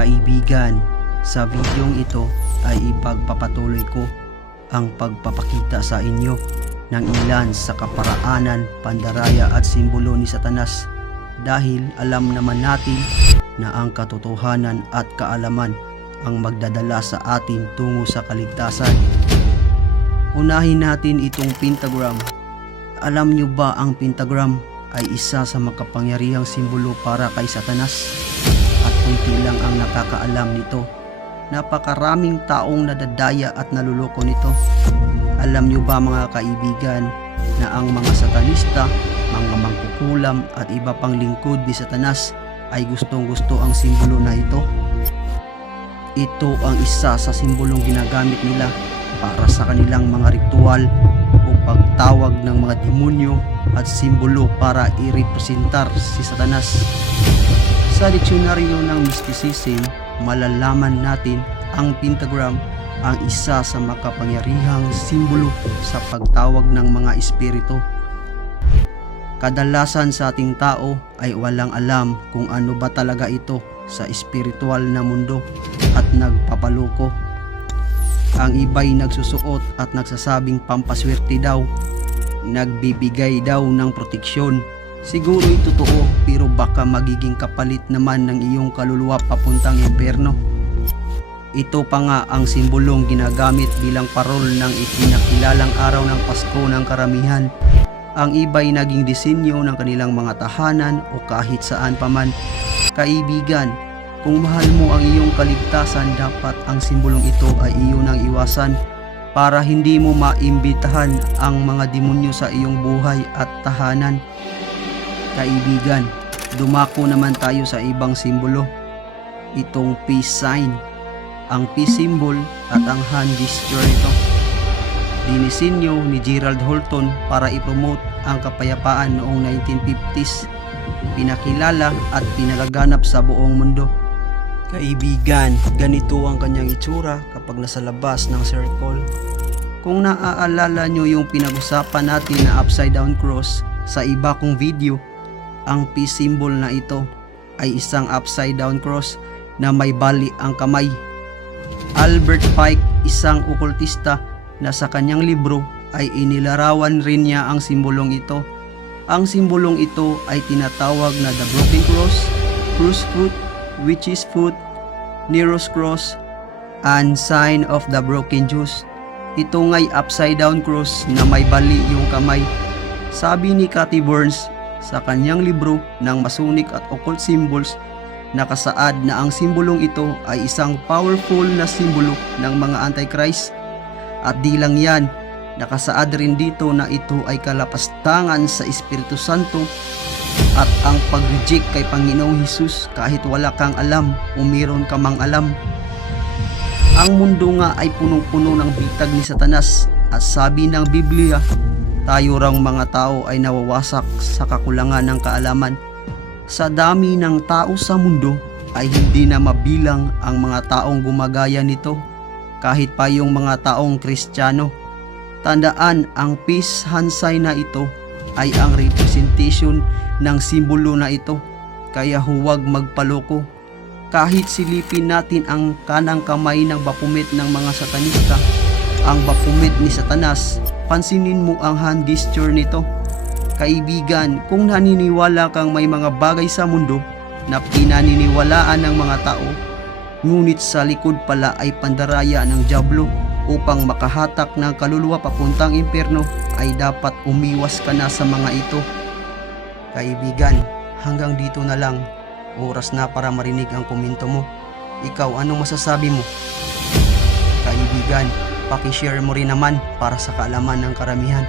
Kaibigan, sa videong ito ay ipagpapatuloy ko ang pagpapakita sa inyo ng ilan sa kaparaanan, pandaraya at simbolo ni Satanas, dahil alam naman natin na ang katotohanan at kaalaman ang magdadala sa atin tungo sa kaligtasan. Unahin natin itong pentagram. Alam nyo ba ang pentagram ay isa sa makapangyarihang simbolo para kay Satanas? At kunti lang ang nakakaalam nito. Napakaraming taong nadadaya at naluloko nito. Alam nyo ba mga kaibigan na ang mga satanista, mga mangkukulam at iba pang lingkod ni Satanas ay gustong-gusto ang simbolo na ito? Ito ang isa sa simbolong ginagamit nila para sa kanilang mga ritual o pagtawag ng mga demonyo at simbolo para i-representar si Satanas. Sa diksyonaryo ng mysticism, malalaman natin ang pentagram ang isa sa makapangyarihang simbolo sa pagtawag ng mga espiritu. Kadalasan sa ating tao ay walang alam kung ano ba talaga ito sa espiritual na mundo at nagpapaloko. Ang iba'y nagsusuot at nagsasabing pampaswerte daw, nagbibigay daw ng proteksyon. Siguro'y totoo, pero baka magiging kapalit naman ng iyong kaluluwa papuntang impyerno. Ito pa nga ang simbolong ginagamit bilang parol ng ipinakilalang araw ng Pasko ng karamihan. Ang iba'y naging disenyo ng kanilang mga tahanan o kahit saan paman. Kaibigan, kung mahal mo ang iyong kaligtasan, dapat ang simbolong ito ay iyo nang iwasan para hindi mo maimbitahan ang mga demonyo sa iyong buhay at tahanan. Kaibigan, dumako naman tayo sa ibang simbolo. Itong peace sign, ang peace symbol at ang hand gesture nito. Dinisenyo ni Gerald Holton para ipromote ang kapayapaan noong 1950s. Pinakilala at pinagaganap sa buong mundo. Kaibigan, ganito ang kanyang itsura kapag nasa labas ng circle. Kung naaalala nyo yung pinag-usapan natin na upside down cross sa iba kong video, ang peace symbol na ito ay isang upside down cross na may bali ang kamay. Albert Pike, isang okultista, na sa kanyang libro ay inilarawan rin niya ang simbolong ito. Ang simbolong ito ay tinatawag na the broken cross, crow's foot, witch's foot, Nero's cross, and sign of the broken Jews. Ito nga'y upside down cross na may bali yung kamay. Sabi ni Cathy Burns sa kanyang libro ng Masonic at Occult Symbols, nakasaad na ang simbolong ito ay isang powerful na simbolo ng mga Antichrist. At di lang yan, nakasaad rin dito na ito ay kalapastangan sa Espiritu Santo at ang pag-reject kay Panginoong Hesus kahit wala kang alam o meron ka mang alam. Ang mundo nga ay punong-puno ng bitag ni Satanas at sabi ng Biblia, tayo rang mga tao ay nawawasak sa kakulangan ng kaalaman. Sa dami ng tao sa mundo ay hindi na mabilang ang mga taong gumagaya nito, kahit pa yung mga taong Kristiyano. Tandaan, ang peace hand sign na ito ay ang representation ng simbolo na ito, kaya huwag magpaloko. Kahit silipin natin ang kanang kamay ng bapumit ng mga satanista, ang bapumit ni Satanas, pansinin mo ang hand gesture nito. Kaibigan, kung naniniwala kang may mga bagay sa mundo na pinaniniwalaan ng mga tao, ngunit sa likod pala ay pandaraya ng dyablo upang makahatak ng kaluluwa papuntang impyerno, ay dapat umiwas ka na sa mga ito. Kaibigan, hanggang dito na lang. Oras na para marinig ang komento mo. Ikaw, anong masasabi mo? Kaibigan, pakishare mo rin naman para sa kaalaman ng karamihan.